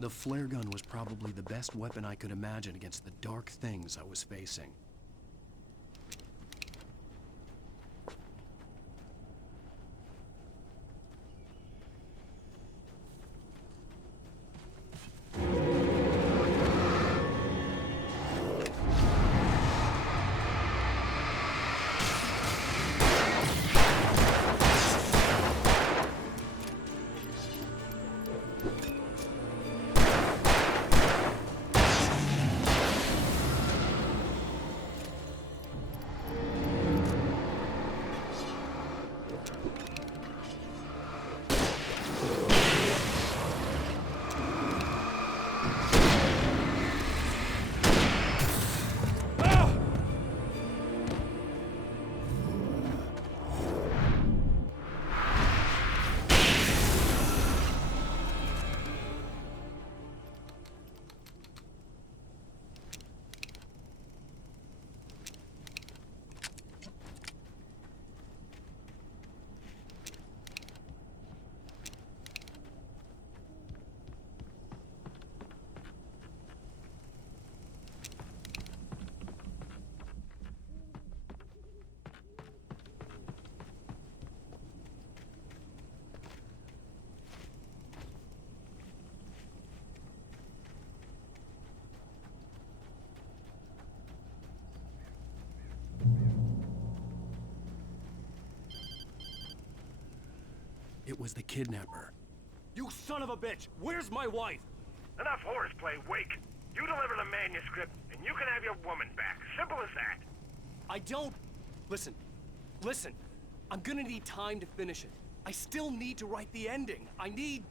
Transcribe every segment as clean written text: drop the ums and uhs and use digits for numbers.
The flare gun was probably the best weapon I could imagine against the dark things I was facing. It was the kidnapper. You son of a bitch! Where's my wife? Enough horseplay, Wake. You deliver the manuscript, and you can have your woman back. Simple as that. I don't... Listen. Listen. I'm gonna need time to finish it. I still need to write the ending. I need...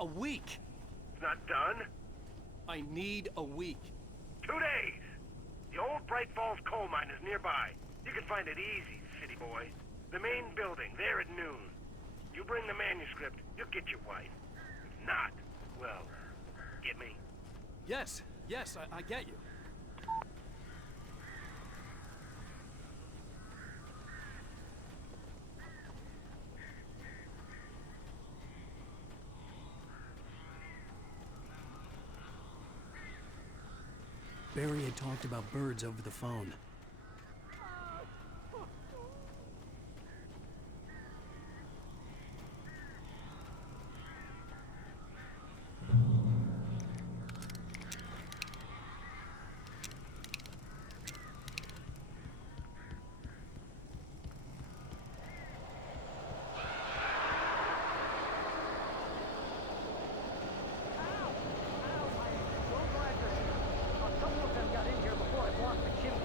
a week. It's not done? I need a week. 2 days. The old Bright Falls coal mine is nearby. You can find it easy, city boy. The main building, there at noon. You bring the manuscript, you'll get your wife. If not, well, get me? Yes, I get you. Barry had talked about birds over the phone. Got in here before I blocked the chimney.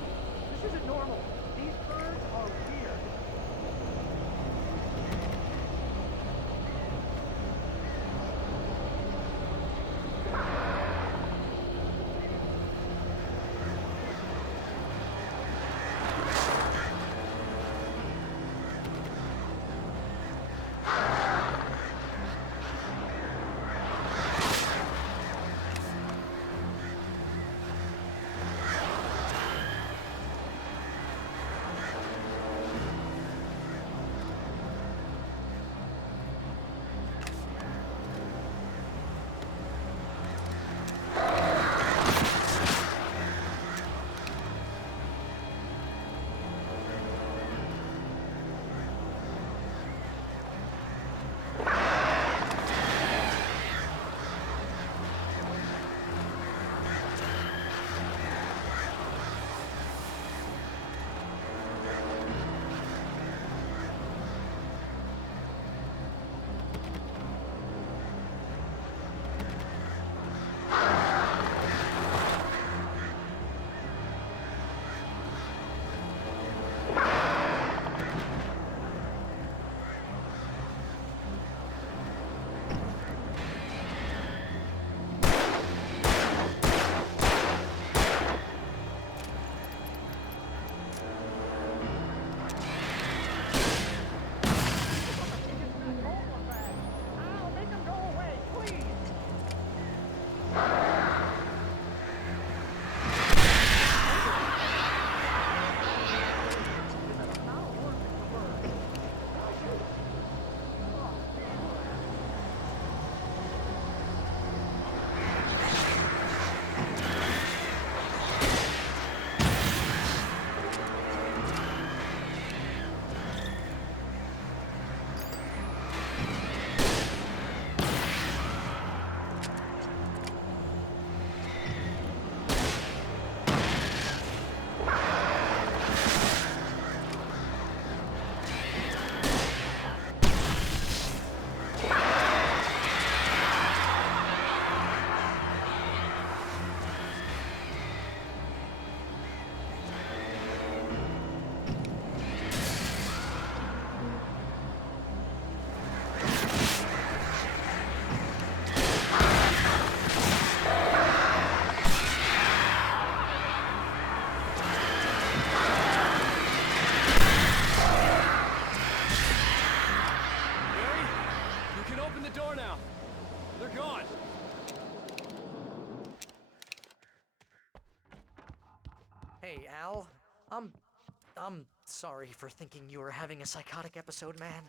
Al. I'm sorry for thinking you were having a psychotic episode, man.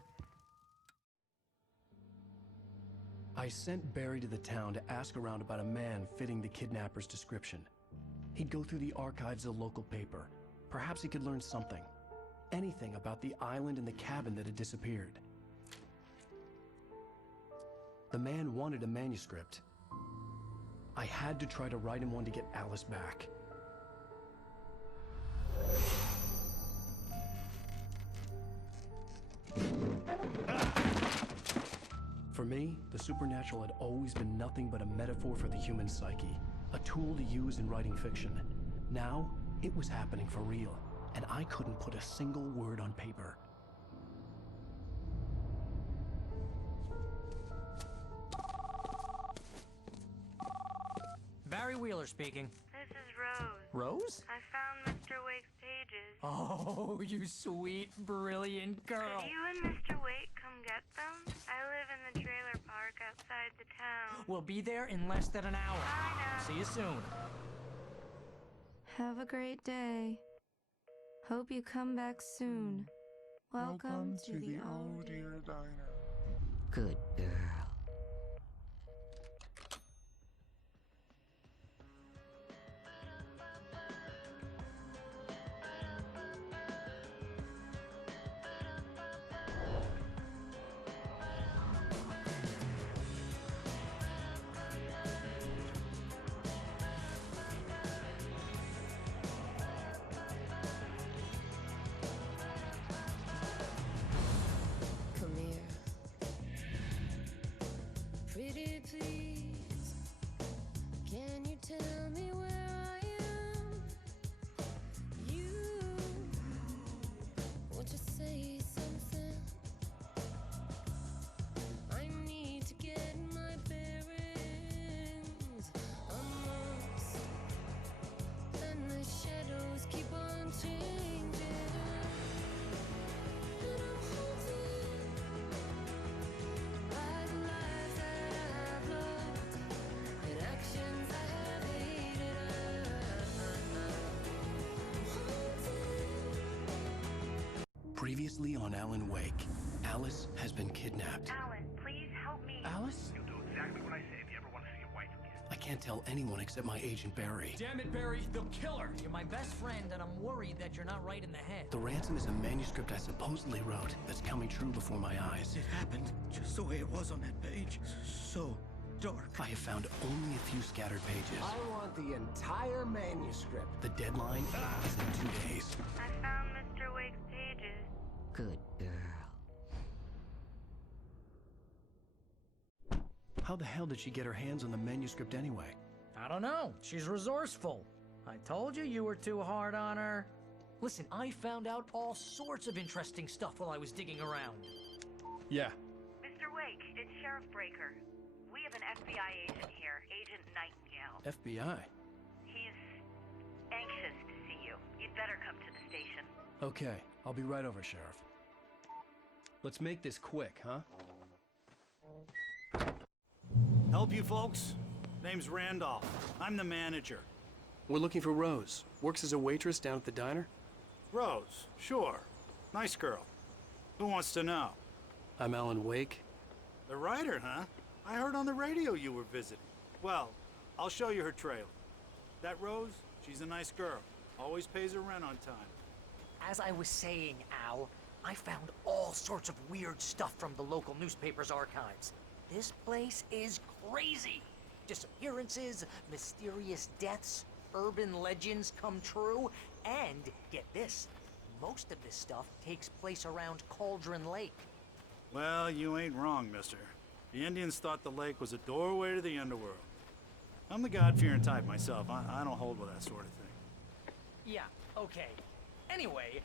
I sent Barry to the town to ask around about a man fitting the kidnapper's description. He'd go through the archives of the local paper. Perhaps he could learn something. Anything about the island and the cabin that had disappeared. The man wanted a manuscript. I had to try to write him one to get Alice back. For me, the supernatural had always been nothing but a metaphor for the human psyche, a tool to use in writing fiction. Now, it was happening for real, and I couldn't put a single word on paper. Barry Wheeler speaking. This is Rose. Rose? I found Mr. Wake's pages. Oh, you sweet, brilliant girl. Could you and Mr. Wake come get them? I live in the trailer park outside the town. We'll be there in less than an hour. Bye now. See you soon. Have a great day. Hope you come back soon. Welcome to the old dear diner. Good girl. Come here. Pretty please, can you tell me where I am? You want to say something? I need to get my bearings amongst, and the shadows keep on changing. And I'm haunted by the lives that I've loved and actions I have hated. Previously on Alan Wake, Alice has been kidnapped. Alan, please help me. Alice? You'll do exactly what I say if you ever want to see your wife again. I can't tell anyone except my agent Barry. Damn it, Barry, they'll kill her. You're my best friend, and I'm worried that you're not right in the head. The ransom is a manuscript I supposedly wrote that's coming true before my eyes. It happened just the way it was on that page. So dark. I have found only a few scattered pages. I want the entire manuscript. The deadline is in 2 days. I found Mr. Wake's pages. Good girl. How the hell did she get her hands on the manuscript anyway? I don't know. She's resourceful. I told you you were too hard on her. Listen, I found out all sorts of interesting stuff while I was digging around. Yeah. Mr. Wake, it's Sheriff Breaker. We have an FBI agent here, Agent Nightingale. FBI? He's anxious to see you. You'd better come to the station. Okay, I'll be right over, Sheriff. Let's make this quick, huh? Help you folks? Name's Randolph. I'm the manager. We're looking for Rose. Works as a waitress down at the diner. Rose, sure. Nice girl. Who wants to know? I'm Alan Wake. The writer, huh? I heard on the radio you were visiting. Well, I'll show you her trailer. That Rose, she's a nice girl. Always pays her rent on time. As I was saying, Al, I found all sorts of weird stuff from the local newspaper's archives. This place is crazy. Disappearances, mysterious deaths, urban legends come true, and get this, most of this stuff takes place around Cauldron Lake. Well, you ain't wrong, mister. The Indians thought the lake was a doorway to the underworld. I'm the God-fearing type myself. I don't hold with that sort of thing. Yeah, okay. Anyway,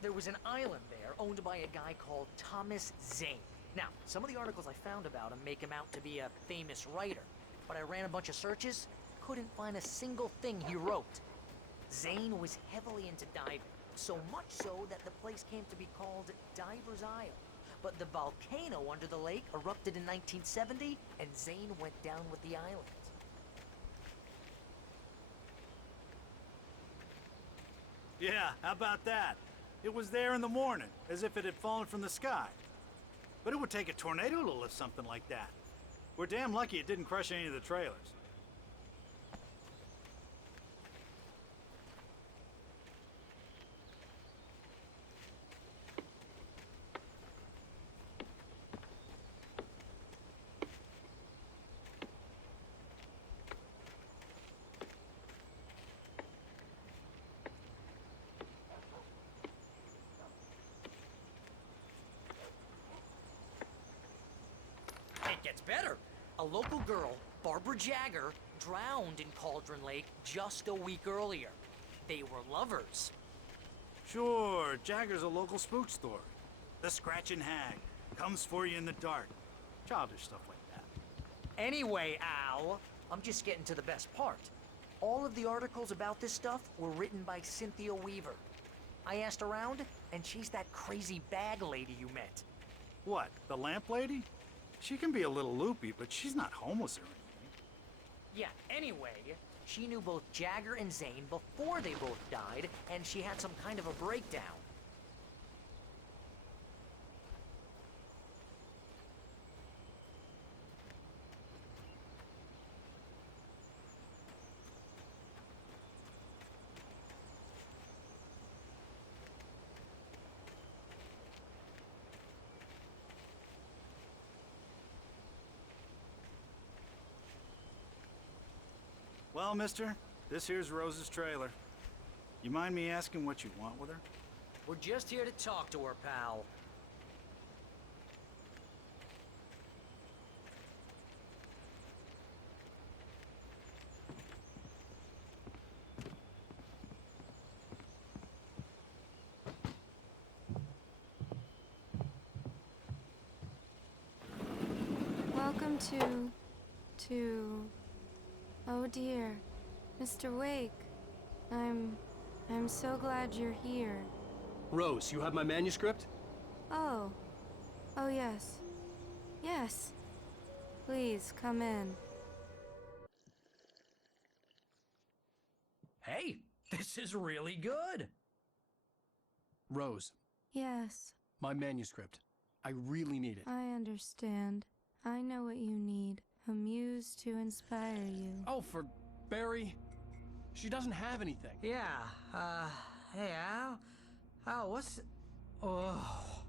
there was an island there owned by a guy called Thomas Zane. Now, some of the articles I found about him make him out to be a famous writer, but I ran a bunch of searches, couldn't find a single thing he wrote. Zane was heavily into diving, so much so that the place came to be called Diver's Isle. But the volcano under the lake erupted in 1970, and Zane went down with the island. Yeah, how about that? It was there in the morning, as if it had fallen from the sky. But it would take a tornado to lift something like that. We're damn lucky it didn't crush any of the trailers. It gets better. A local girl, Barbara Jagger, drowned in Cauldron Lake just a week earlier. They were lovers. Sure, Jagger's a local spook story. The Scratching Hag comes for you in the dark. Childish stuff like that. Anyway, Al, I'm just getting to the best part. All of the articles about this stuff were written by Cynthia Weaver. I asked around, and she's that crazy bag lady you met. What, the lamp lady? She can be a little loopy, but she's not homeless or anything. Yeah, anyway, she knew both Jagger and Zane before they both died, and she had some kind of a breakdown. Well, mister, this here's Rose's trailer. You mind me asking what you want with her? We're just here to talk to her, pal. Welcome to... Oh dear, Mr. Wake. I'm so glad you're here. Rose, you have my manuscript? Oh. Oh yes. Yes. Please, come in. Hey, this is really good. Rose, Yes, my manuscript. I really need it. I understand. I know what you need. A muse to inspire you. Oh, for Barry? She doesn't have anything. Yeah, hey, Al? Al, what's... Oh...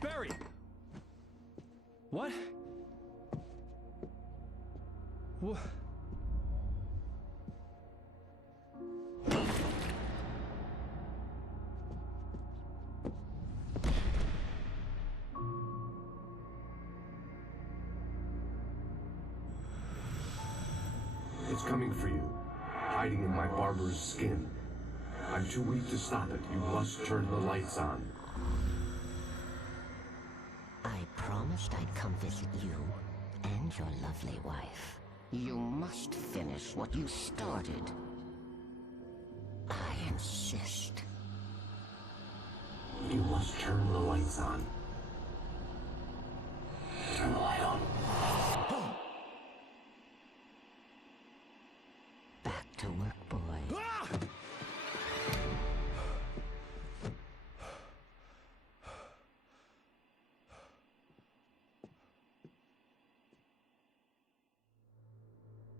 Barry! What? What? It's coming for you, hiding in my barber's skin. I'm too weak to stop it. You must turn the lights on. I promised I'd come visit you and your lovely wife. You must finish what you started. I insist. You must turn the lights on. Turn the light on. Back to work, boy.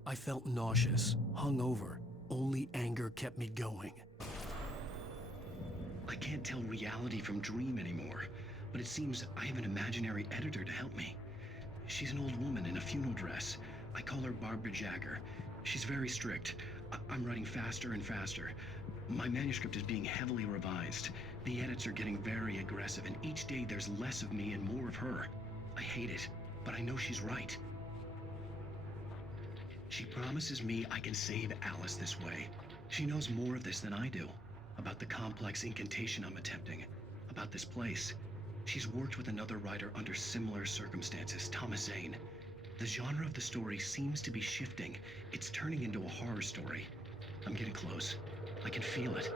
I felt nauseous, hungover. Only anger kept me going. I can't tell reality from dream anymore, but it seems I have an imaginary editor to help me. She's an old woman in a funeral dress. I call her Barbara Jagger. She's very strict. I'm writing faster and faster. My manuscript is being heavily revised. The edits are getting very aggressive, and each day there's less of me and more of her. I hate it, but I know she's right. She promises me I can save Alice this way. She knows more of this than I do. About the complex incantation I'm attempting. About this place. She's worked with another writer under similar circumstances, Thomas Zane. The genre of the story seems to be shifting. It's turning into a horror story. I'm getting close. I can feel it.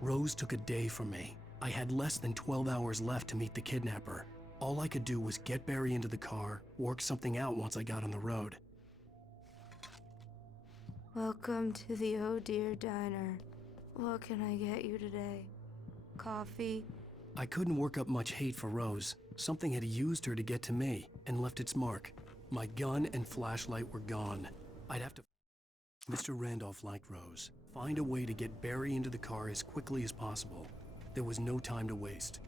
Rose took a day from me. I had less than 12 hours left to meet the kidnapper. All I could do was get Barry into the car, work something out once I got on the road. Welcome to the Oh Dear Diner. What can I get you today? Coffee? I couldn't work up much hate for Rose. Something had used her to get to me and left its mark. My gun and flashlight were gone. I'd have to... Mr. Randolph liked Rose. Find a way to get Barry into the car as quickly as possible. There was no time to waste.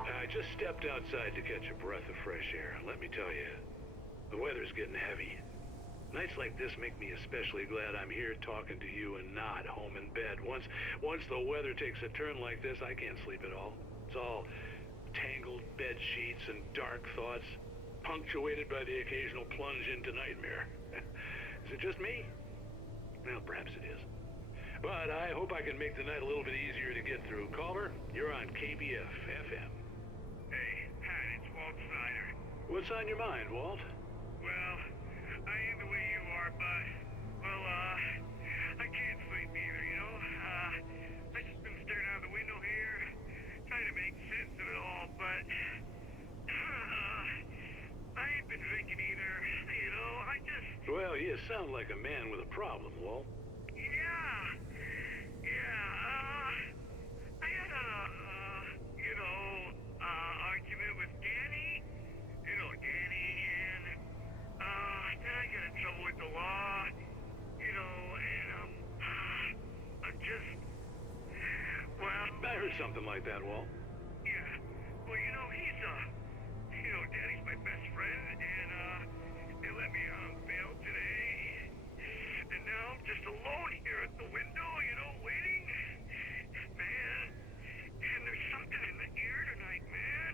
I just stepped outside to catch a breath of fresh air. Let me tell you, the weather's getting heavy. Nights like this make me especially glad I'm here talking to you and not home in bed. Once the weather takes a turn like this, I can't sleep at all. It's all tangled bed sheets and dark thoughts, punctuated by the occasional plunge into nightmare. Is it just me? Well, perhaps it is. But I hope I can make the night a little bit easier to get through. Caller, you're on KBF FM. Hey, Pat, it's Walt Snyder. What's on your mind, Walt? Well, I ain't the way you are, but, well, I can't sleep either, you know? I just been staring out the window here, trying to make sense of it all, but, I ain't been drinking either, you know? Well, you sound like a man with a problem, Walt. I had a, argument with Danny, and, then I got in trouble with the law, and, I'm just, well... I heard something like that, Walt. Yeah, well, he's, Danny's my best friend, and, they let me on bail today, and now I'm just alone here at the window, waiting. Man, and there's something in the air tonight, man.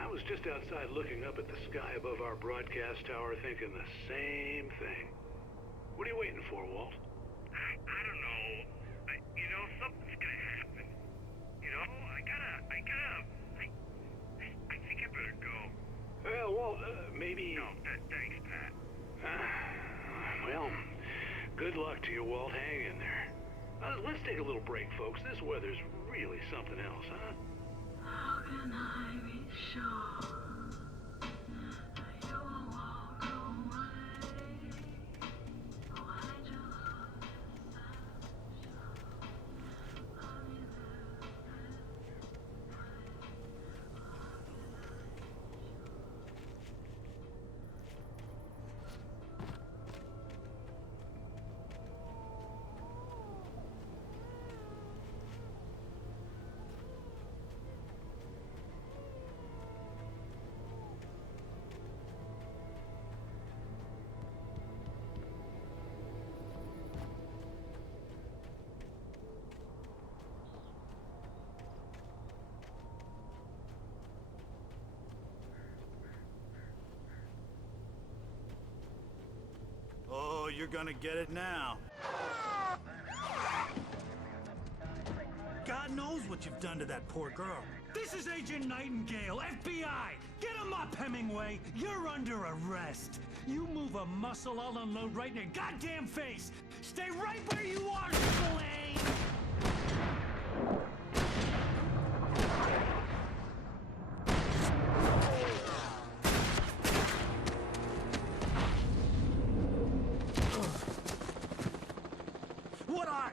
I was just outside looking up at the sky above our broadcast tower thinking the same thing. What are you waiting for, Walt? I don't know. Something's gonna happen. I think I better go. Well, Walt, maybe... No, thanks, Pat. Well, good luck to you, Walt. Hang in there. Let's take a little break, folks. This weather's really something else, huh? How can I be sure you won't walk away? Why do you love Oh, you're gonna get it now. God knows what you've done to that poor girl. This is Agent Nightingale, FBI! Get him up, Hemingway! You're under arrest! You move a muscle, I'll unload right in your goddamn face! Stay right where you are, Slane! What are?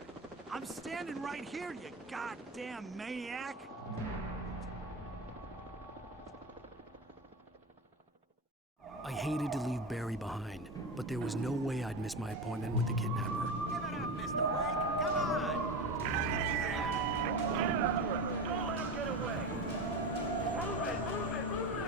I'm standing right here, you goddamn maniac! I hated to leave Barry behind, but there was no way I'd miss my appointment with the kidnapper. Give it up, Mr. Wake! Come on! Take it easy! Get after him! Don't let him get away! Move it! Move it! Move it!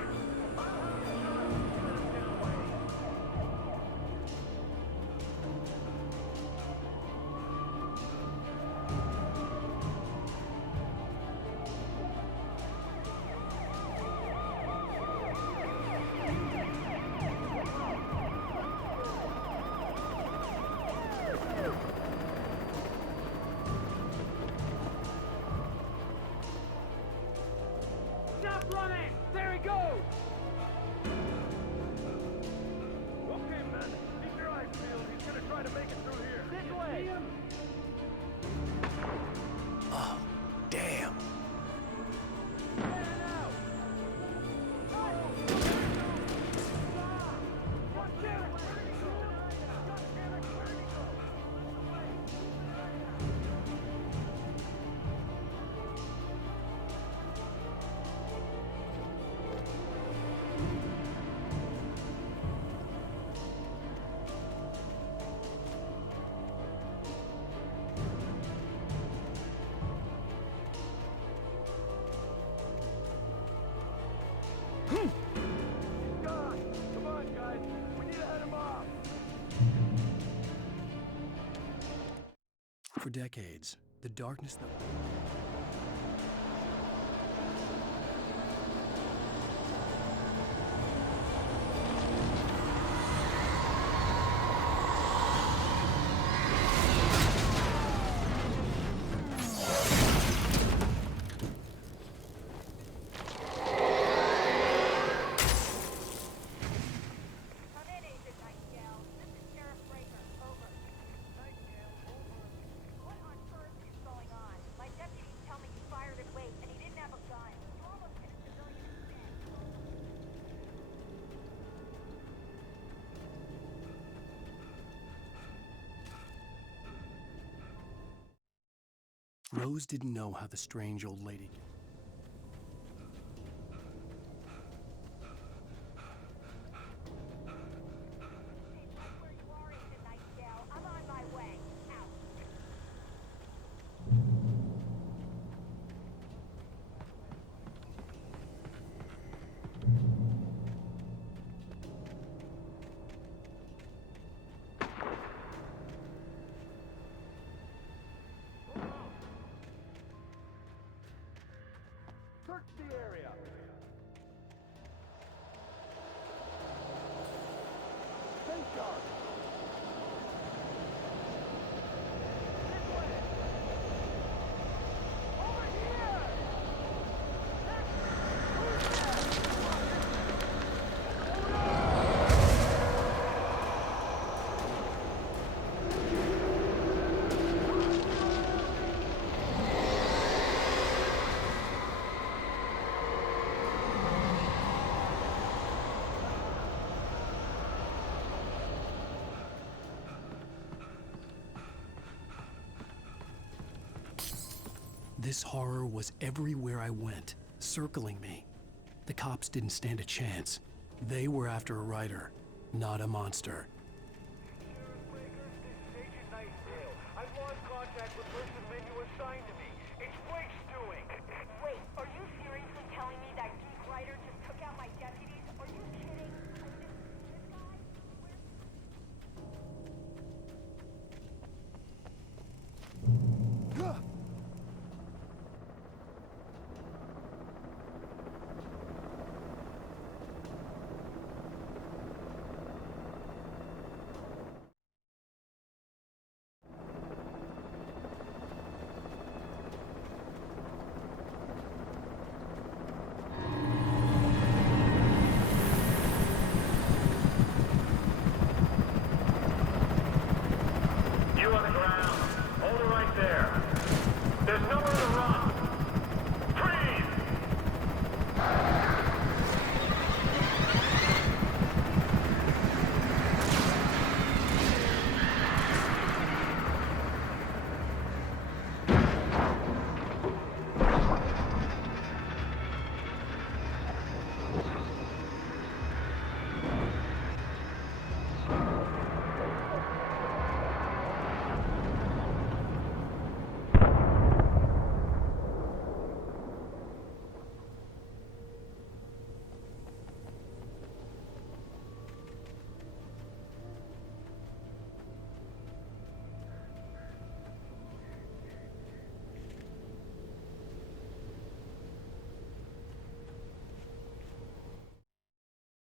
gone! Come on, guys! We need to head him off! For decades, the darkness that... Rose didn't know how the strange old lady... Search the area! Stay sharp! This way! Over here! This horror was everywhere I went, circling me. The cops didn't stand a chance. They were after a writer, not a monster.